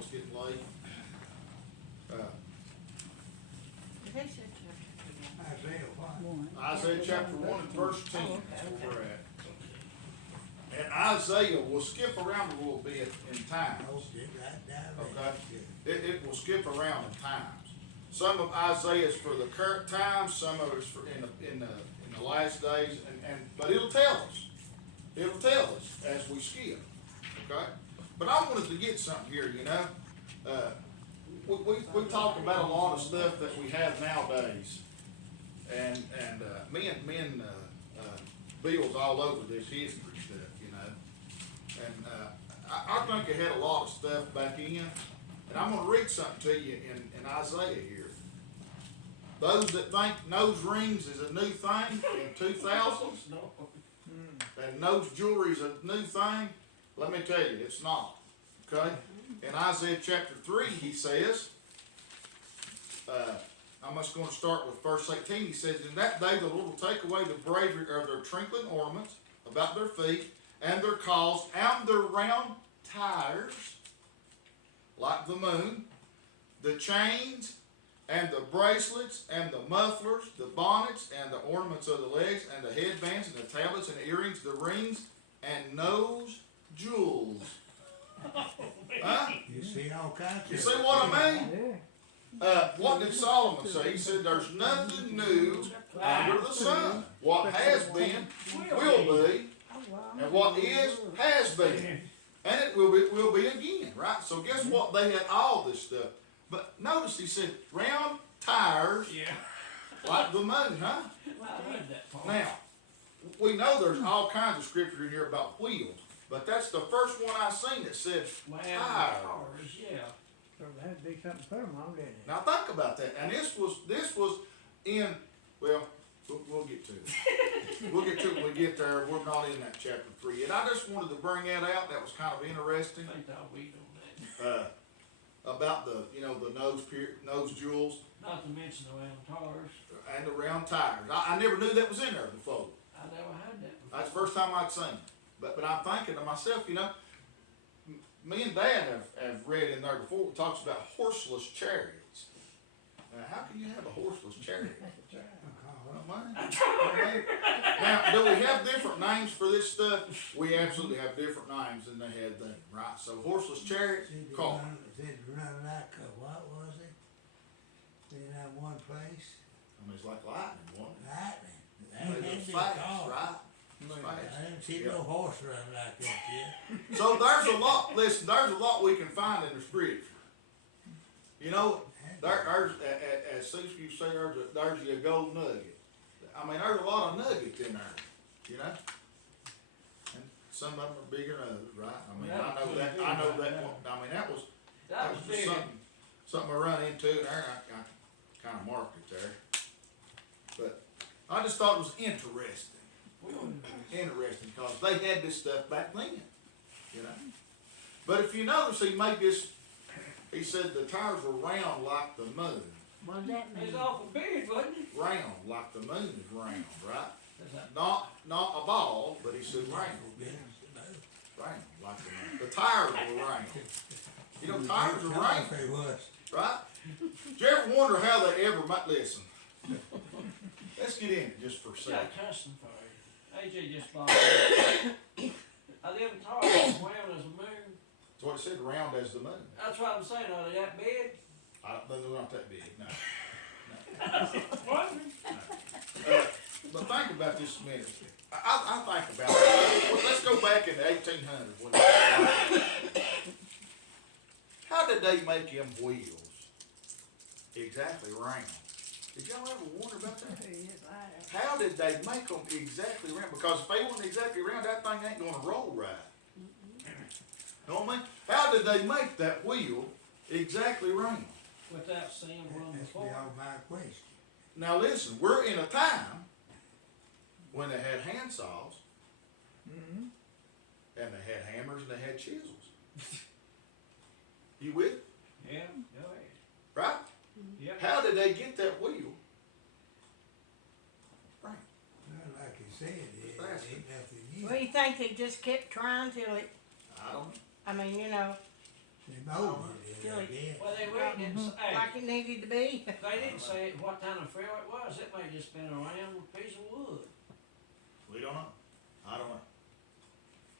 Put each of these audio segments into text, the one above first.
it's getting late. Isaiah what? Isaiah chapter 1 and verse 10, that's where we're at. And Isaiah will skip around a little bit in time. Oh, get right down Okay. there. It will skip around in times. Some of Isaiah is for the current times, some of it is for in the last days, but it'll tell us. It'll tell us as we skip. Okay? But I wanted to get something here, you know. We talk about a lot of stuff that we have nowadays. And me and Bill's all over this history stuff, you know. And I think it had a lot of stuff back in. And I'm going to read something to you in Isaiah here. Those that think nose rings is a new thing in 2000s, and nose jewelry is a new thing, let me tell you, it's not. Okay? In Isaiah chapter 3, he says, I'm just going to start with verse 18. He says, in that day the Lord will take away the bravery of their twinkling ornaments about their feet, and their cauls, and their round tires, like the moon, the chains, and the bracelets, and the mufflers, the bonnets, and the ornaments of the legs, and the headbands, and the tablets, and the earrings, the rings, and nose jewels. Huh? You see all kinds of. You see what I mean? What did Solomon say? He said, there's nothing new under the sun. What has been, will be, and what is, has been. And it will be again, right? So guess what? They had all this stuff. But notice he said, round tires, like the moon, huh? Now, we know there's all kinds of scripture in here about wheels, but that's the first one I seen that said tires. So that'd be something to put them on, didn't it? Now think about that. And this was in, well, we'll get to it. We'll get to it when we get there. We're not in that chapter 3 yet. I just wanted to bring that out. That was kind of interesting. About the, you know, the nose jewels. Not to mention the round tires. And the round tires. I never knew that was in there before. I never had that before. That's the first time I'd seen it. But I'm thinking to myself, you know, me and Dad have read in there before, it talks about horseless chariots. Now, how can you have a horseless chariot? Now, do we have different names for this stuff? We absolutely have different names than they had then, right? So horseless chariots, car. Said run like what was it? In that one place? I mean, it's like lightning, wasn't Lightning. it? That It ain't was the fast, car. right? I didn't see no horse run like that yet. So there's a lot, listen, there's a lot we can find in the scripture. You know, there's, as soon as you say there's your gold nugget. I mean, there's a lot of nuggets in there, you know? And some of them are bigger than others, right? I mean, I know that one. I mean, that was just big. something I run into there, and I kind of marked it there. But I just thought it was interesting. Interesting, because they had this stuff back then, you know. But if you notice, he made this, he said the tires were round like the moon. What does that mean? It's awful big, wasn't it? Round, like the moon is round, right? Is that- Not a ball, but he said round. Round, like the moon. The tires were round. You know, tires are round, They was. right? Did you ever wonder how they ever might listen? Let's get in it just for a Got second. a custom for you. AJ just bought it. Are them tires round as a moon? That's what it said, round as the moon. That's what I'm saying, are they that big? I don't think they're not that big, no. What? But think about this a minute. I think about it. Well, let's go back in the 1800s. How did they make them wheels exactly round? Did y'all ever wonder about that? How did they make them exactly round? Because if they weren't exactly round, that thing ain't gonna roll right. Know what I mean? How did they make that wheel exactly round? Without seeing one That's before. beyond my question. Now listen, we're in a time when they had hand saws, Mm-hmm. and they had hammers, and they had chisels. You with? Yeah, Right? yeah. How did they get that wheel? Right. Well, like you said, it Fast. ain't nothing new. Well, you think they just kept trying till it, I don't know. I mean, you know, They molded it, I guess. Well, they really didn't say, Like it needed to be. they didn't say what kind of fill it was, it may have just been a round piece of wood. We don't know. I don't know.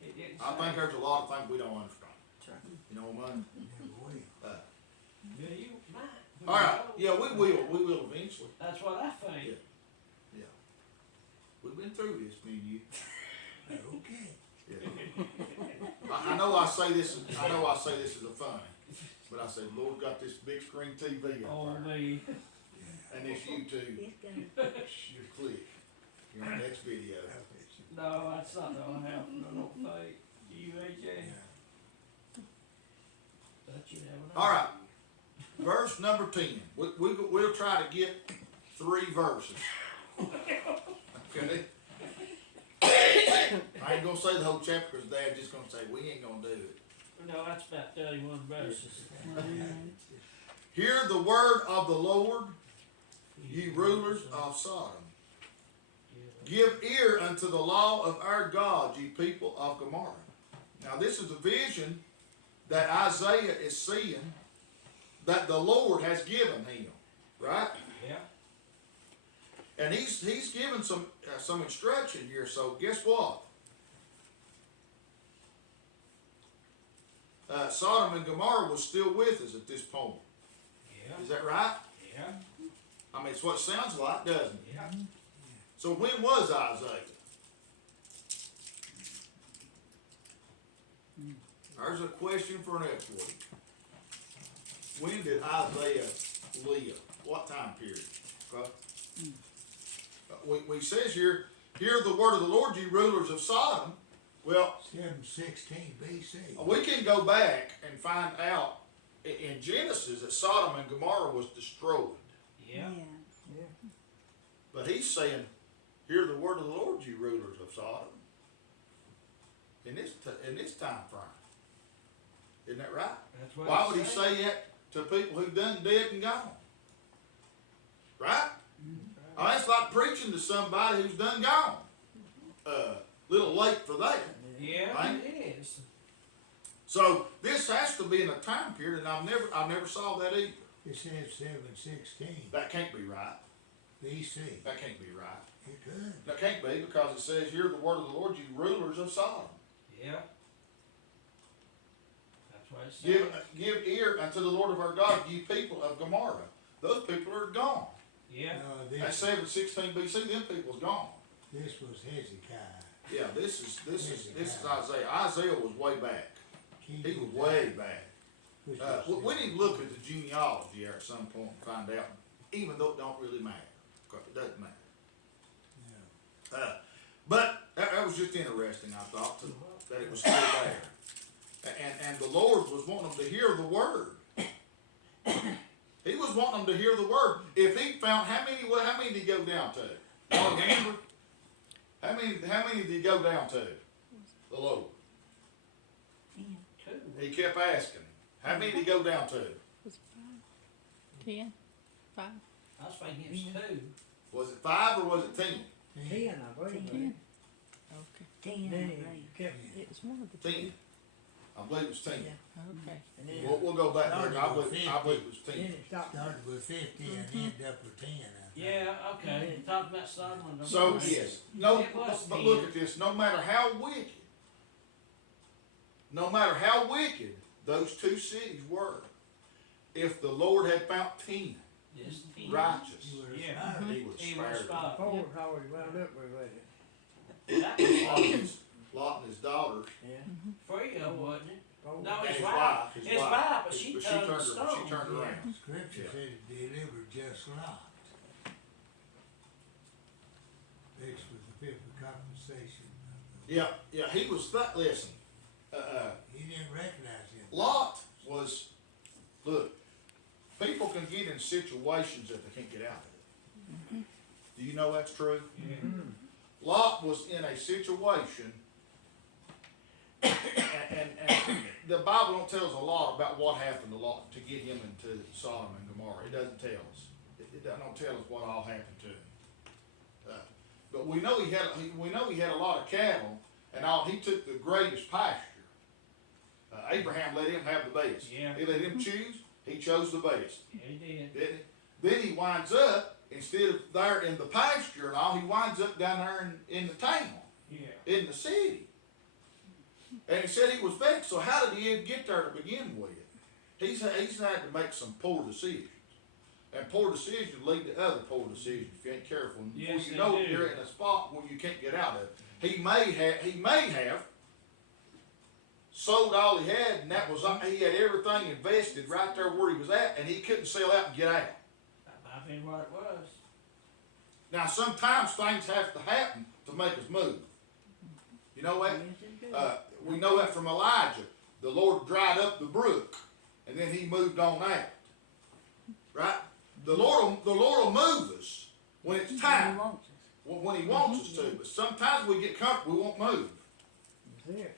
It didn't say. I think there's a lot of things we don't understand. That's right. You know what I mean? Never will. Yeah, you might. All right, yeah, we will eventually. That's what I think. Yeah. We've been through this, me and you. Okay. Yeah. I know I say this is a funny, but I said, Lord got this big screen TV Oh, up there, me. and this YouTube, just click. You're on the next video. No, that's not gonna happen, I don't think. Do you, AJ? Yeah. But you never know. All right, verse number 10. We'll try to get 3 verses. Okay. I ain't gonna say the whole chapter because Dad's just gonna say we ain't gonna do it. No, that's about 31 verses. Hear the word of the Lord, ye rulers of Sodom. Give ear unto the law of our God, ye people of Gomorrah. Now this is a vision that Isaiah is seeing that the Lord has given him, right? Yeah. And he's given some instruction here. So guess what? Sodom and Gomorrah was still with us at this point. Yeah. Is that right? Yeah. I mean, it's what it sounds like, doesn't it? Yeah. So when was Isaiah? There's a question for an expert. When did Isaiah live? What time period? Okay. We says here, hear the word of the Lord, ye rulers of Sodom. Well, 716 BC. we can go back and find out in Genesis that Sodom and Gomorrah was destroyed. Yeah. But he's saying, hear the word of the Lord, you rulers of Sodom. In this time frame. Isn't that right? That's what Why it would he said. say that to people who done dead and gone? Right? Oh, that's like preaching to somebody who's done gone. Little late for that. Yeah, Right? it is. So this has to be in a time period, and I never saw that either. It says 716 That can't be right. BC. That can't be right. It could. That can't be because it says, hear the word of the Lord, you rulers of Sodom. Yeah. That's what it says. Give ear unto the Lord of our God, ye people of Gomorrah. Those people are gone. Yeah. No, That's this 716 BC, them people's gone. was Hezekiah. Yeah, this is Isaiah. Isaiah was way back. King He was of way Judah, back. which We was need to look at the genealogy here at some point and find out, even though it don't really matter. 'Cause it doesn't matter. Yeah. But that was just interesting, I thought, that it was still there. And the Lord was wanting them to hear the word. He was wanting them to hear the word. If he found, how many did he go down to? Alexander? How many did he go down to? The Lord. 2. He kept asking. How many did he go down to? Was it 10? 5? I was thinking it was 2. Was it 5 or was it 10? 10, I believe. 10. Okay. Ten, Then I he believe. kept, It was one of the 10. I believe it was 10. Okay. and then, We'll go back there. I believe it was then 10. it stopped. Started with 50 and ended up with 10. I think. Yeah, okay. Talking about Sodom and So Gomorrah. yes, no, It was but 10. look at this. No matter how wicked those two cities were, if the Lord had found 10 Just 10. righteous, You were Yeah. inspired. He would He spare was them. spot. Ford always wound up with it. That was Lot and his daughters, Yeah. Freo, wasn't it? Ford. No, and his his wife. wife, His wife, but she turned her- stone. she turned around. Scripture Yeah. said it delivered just Lot. Next was the fifth of compensation. Yeah, he was that. Listen, He didn't recognize him. Lot was. Look, people can get in situations that they can't get out of. Do you know that's true? Yeah. Lot was in a situation, and the Bible don't tell us a lot about what happened to Lot to get him into Sodom and Gomorrah. It doesn't tell us. It don't tell us what all happened to him. But we know he had a lot of cattle, and he took the greatest pasture. Abraham let him have the best. Yeah. He let him choose. He chose the best, Yeah, he did. didn't he? Then he winds up, instead of there in the pasture and all, he winds up down there in the town, Yeah. in the city. And he said he was vexed. So how did he even get there to begin with? He's had to make some poor decisions. And poor decisions lead to other poor decisions if you ain't careful. And before Yes, you they know it, do. you're in a spot where you can't get out of it. He may have sold all he had, and that was he had everything invested right there where he was at, and he couldn't sell out and get out. That might have been what it was. Now sometimes things have to happen to make us move. You know what? We know that from Elijah. The Lord dried up the brook, and then he moved on out. Right? The Lord will move us when it's time, when he wants us to. But sometimes we get comfortable, we won't move. That's it.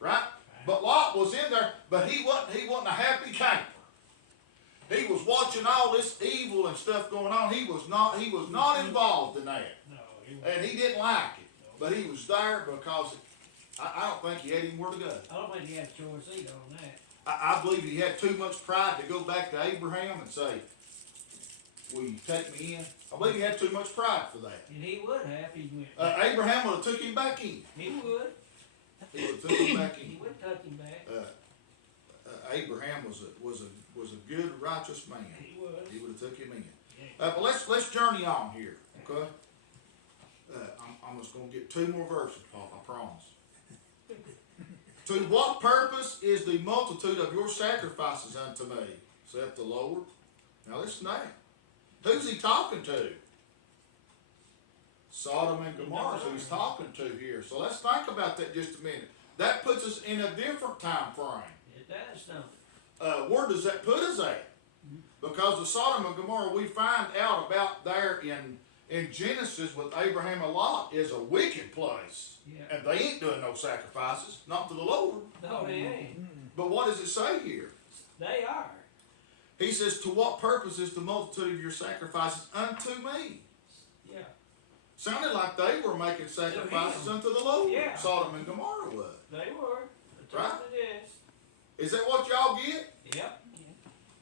Right? But Lot was in there, but he wasn't a happy camper. He was watching all this evil and stuff going on. He was not involved in that. No, he And he didn't like it. But he was there because I don't think he had anywhere to go. I don't think he had a choice either on that. I believe he had too much pride to go back to Abraham and say, will you take me in? I believe he had too much pride for that. And he would have, he went. Abraham would have took him back in. He would. He would have took him back He in. would tuck him back. Abraham was a good, righteous man. He was. He would have took him in. Yeah. But let's journey on here, okay? I'm just gonna get two more verses, Paul, I promise. To what purpose is the multitude of your sacrifices unto me, saith the Lord? Now listen now. Who's he talking to? Sodom and Gomorrah is who he's talking to here. So let's think about that just a minute. That puts us in a different time frame. It does something. Where does that put us at? Because the Sodom and Gomorrah we find out about there in Genesis with Abraham and Lot is a wicked place. Yeah. And they ain't doing no sacrifices, not to the Lord. No, they ain't. But what does it say here? They are. He says, to what purpose is the multitude of your sacrifices unto me? Yeah. Sounded like they were making sacrifices unto the Lord. Yeah. Sodom and Gomorrah was. They were. The Right. truth it is. Is that what y'all get? Yep.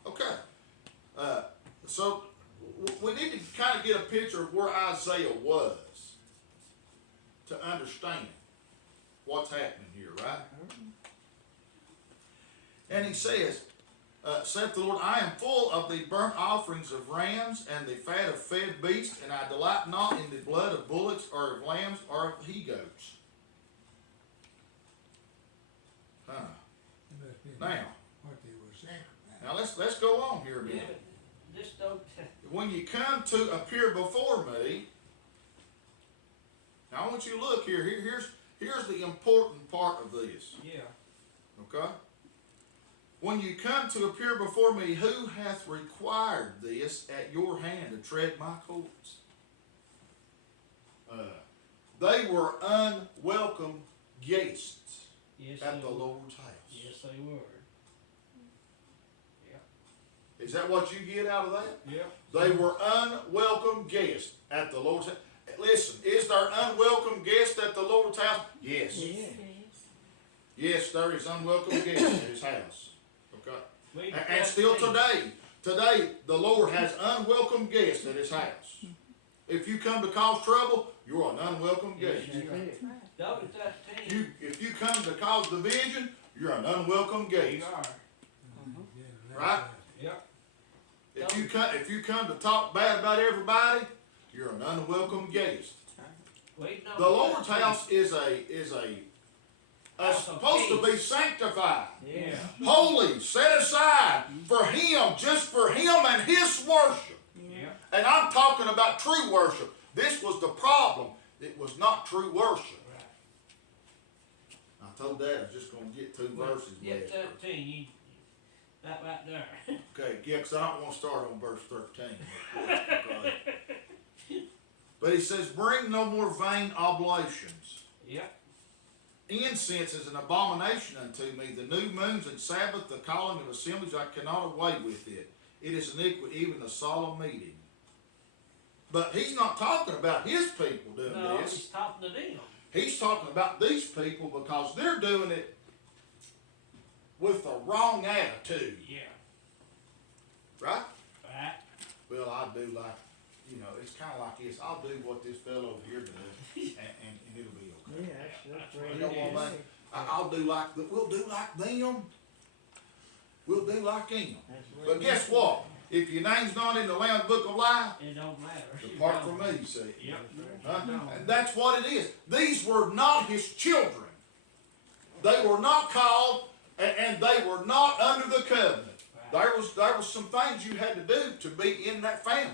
Okay. So we need to kind of get a picture of where Isaiah was to understand what's happening here, right? And he says, saith the Lord, I am full of the burnt offerings of rams and the fat of fed beasts, and I delight not in the blood of bullocks or of lambs or of he-goats. It must be Now, what they were sacrificing. now let's go on here a Yeah, minute. but this don't. When you come to appear before me, now I want you to look here. Here's the important part of this. Yeah. Okay? When you come to appear before me, who hath required this at your hand to tread my courts? They were unwelcome guests Yes, at they the were. Lord's house. Yes, they were. Is that what you get out of that? Yep. They were unwelcome guests at the Lord's house. Listen, is there unwelcome guests at the Lord's house? Yes. Yeah. Yes, there is unwelcome guests at his house. Okay? We And still today, the Lord has unwelcome guests at his house. If you come to cause trouble, you're an unwelcome guest. Yes, That's it. Double 13. If you come to cause division, you're an unwelcome You guest. are. Right? Yep. If you come to talk bad about everybody, you're an unwelcome guest. Waiting on The Lord's house is supposed to be sanctified, Yeah. holy, set aside for Him, just for Him and His worship. Yeah. And I'm talking about true worship. This was the problem. It was not true worship. Right. I told Dad I was just going to get two verses. Get left. 13. You, that right there. Okay, yeah, because I don't want to start on verse 13. Okay. But he says, bring no more vain oblations. Yep. Incense is an abomination unto me. The new moons and Sabbath, the calling of assemblies, I cannot away with it. It is iniquity, even a solemn meeting. But he's not talking about his people doing No, this. he's talking to them. He's talking about these people because they're doing it with the wrong attitude, Yeah. right? Right. Well, I do like, you know, it's kinda like this, I'll do what this fellow over here does, and it'll be okay. Yeah, that's what where it it is. is. I'll do like, we'll do like them. We'll do like them. That's where But it guess is. what? If your name's not in the Lamb's Book of Life, It don't matter. depart from me, see. Yep. Huh? No. And that's what it is. These were not his children. They were not called, and they were not under the covenant. There was some things you had to do to be in that family,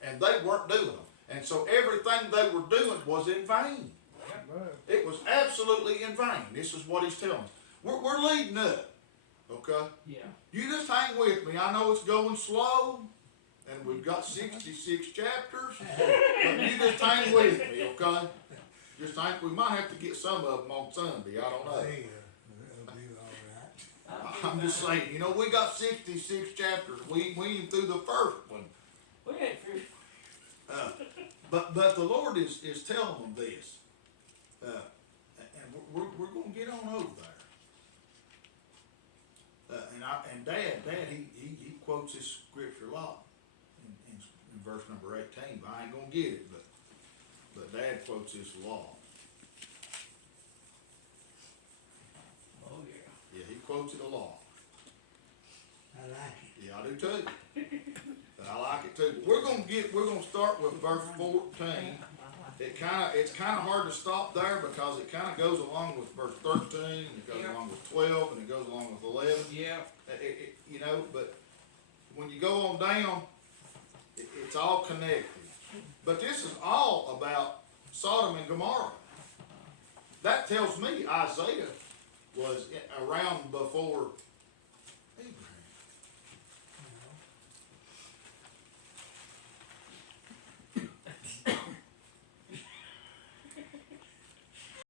and they weren't doing them. And so everything they were doing was in vain. But It was absolutely in vain. This is what he's telling us. We're leading up, okay? Yeah. You just hang with me. I know it's going slow, and we've got 66 chapters, but you just hang with me, okay? Just think we might have to get some of them on Sunday. I don't know. Hey, it'll be all right. I'm just saying, you know, we got 66 chapters. We ain't through the first one. We ain't through. But the Lord is telling them this. And we're going to get on over there. And Dad, he quotes this scripture a lot in verse number 18. But I ain't going to get it, but Dad quotes this a lot. Oh, yeah. Yeah, he quotes it a lot. I like it. Yeah, I do too. But I like it too. But we're gonna start with verse 14. It's kinda hard to stop there because it kinda goes along with verse 13, and it goes Yeah. along with 12, and it goes along with 11. Yeah. You know, but when you go on down, it's all connected. But this is all about Sodom and Gomorrah. That tells me Isaiah was around before